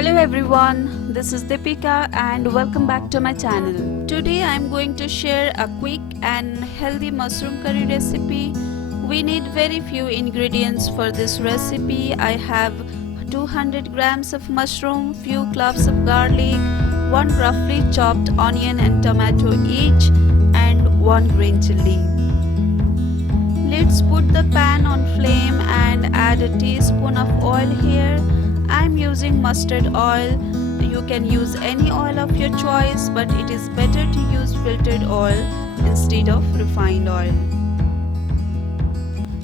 Hello everyone, this is Deepika and welcome back to my channel. Today I am going to share a quick and healthy mushroom curry recipe. We need very few ingredients for this recipe. I have 200 grams of mushroom, few cloves of garlic, one roughly chopped onion and tomato each, and one green chilli. Let's put the pan on flame and add a teaspoon of oil here. I am using mustard oil. You can use any oil of your choice, but it is better to use filtered oil instead of refined oil.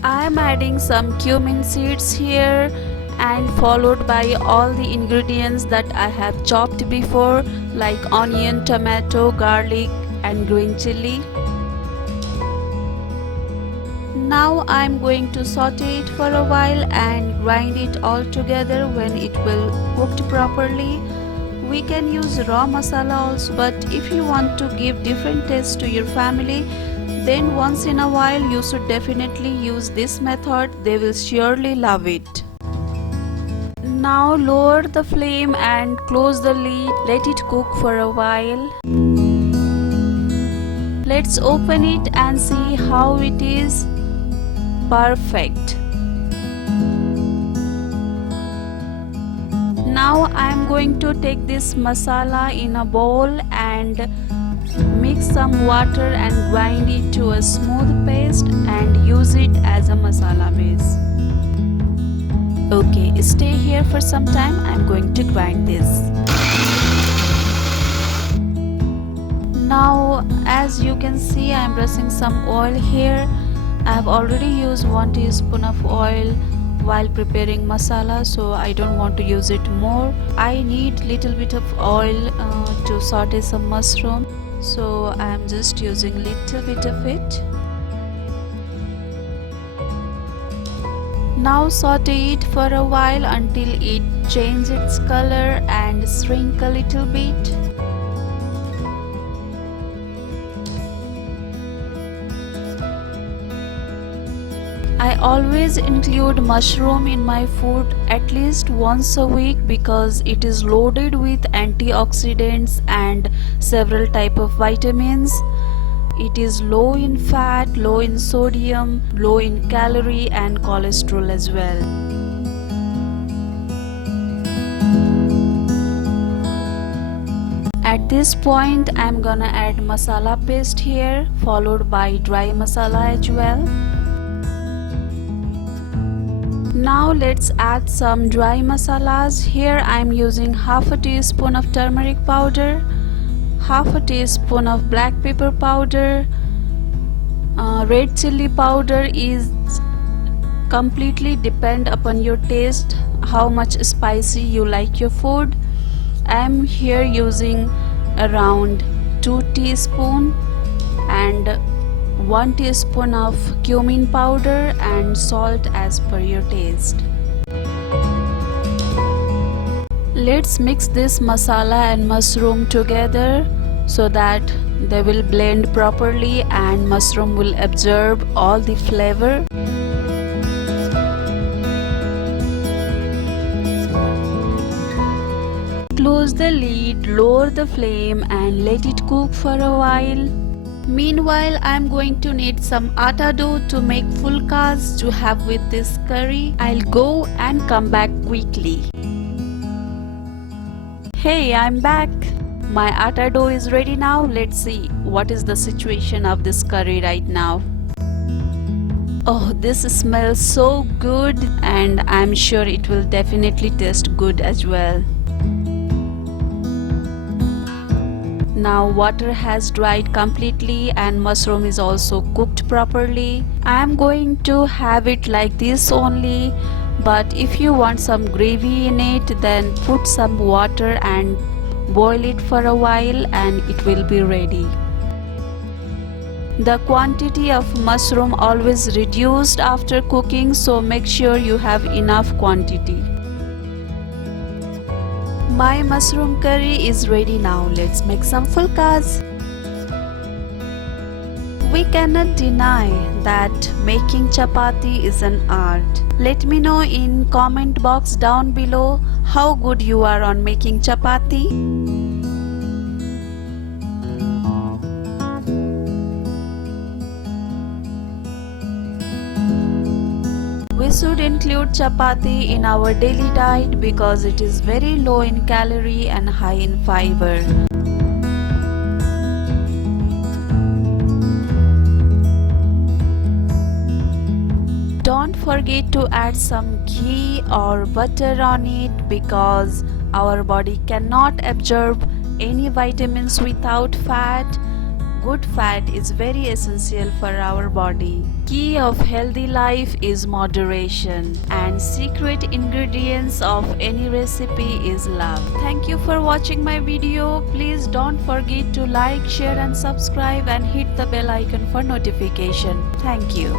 I am adding some cumin seeds here and followed by all the ingredients that I have chopped before, like onion, tomato, garlic and green chilli. Now I am going to saute it for a while and grind it all together. When it will cooked properly, we can use raw masala also, but if you want to give different taste to your family, then once in a while you should definitely use this method. They will surely love it. Now lower the flame and close the lid. Let it cook for a while. Let's open it and see how it is. Perfect. Now I am going to take this masala in a bowl and mix some water and grind it to a smooth paste and use it as a masala base. Okay, stay here for some time. I am going to grind this. Now as you can see, I am pressing some oil here. I have already used 1 teaspoon of oil while preparing masala, so I don't want to use it more. I need little bit of oil to saute some mushroom, so I am just using little bit of it. Now saute it for a while until it changes its color and shrink a little bit. I always include mushroom in my food at least once a week because it is loaded with antioxidants and several type of vitamins. It is low in fat, low in sodium, low in calorie and cholesterol as well. At this point I am gonna add masala paste here, followed by dry masala as well. Now let's add some dry masalas. Here I am using half a teaspoon of turmeric powder, half a teaspoon of black pepper powder. Red chilli powder is completely depend upon your taste, how much spicy you like your food. I am here using around 2 teaspoon and 1 teaspoon of cumin powder and salt as per your taste. Let's mix this masala and mushroom together so that they will blend properly and mushroom will absorb all the flavor. Close the lid, lower the flame and let it cook for a while. Meanwhile, I am going to need some atta dough to make fulkas to have with this curry. I'll go and come back quickly. Hey, I'm back. My atta dough is ready now. Let's see what is the situation of this curry right now. Oh, this smells so good and I'm sure it will definitely taste good as well. Now water has dried completely and mushroom is also cooked properly. I am going to have it like this only, but if you want some gravy in it, then put some water and boil it for a while and it will be ready. The quantity of mushroom always reduced after cooking, so make sure you have enough quantity. My mushroom curry is ready now. Let's make some fulkas. We cannot deny that making chapati is an art. Let me know in comment box down below how good you are on making chapati. We should include chapati in our daily diet because it is very low in calorie and high in fiber. Don't forget to add some ghee or butter on it because our body cannot absorb any vitamins without fat. Good fat is very essential for our body. Key of healthy life is moderation, and secret ingredients of any recipe is love. Thank you for watching my video. Please don't forget to like, share and subscribe and hit the bell icon for notification. Thank you.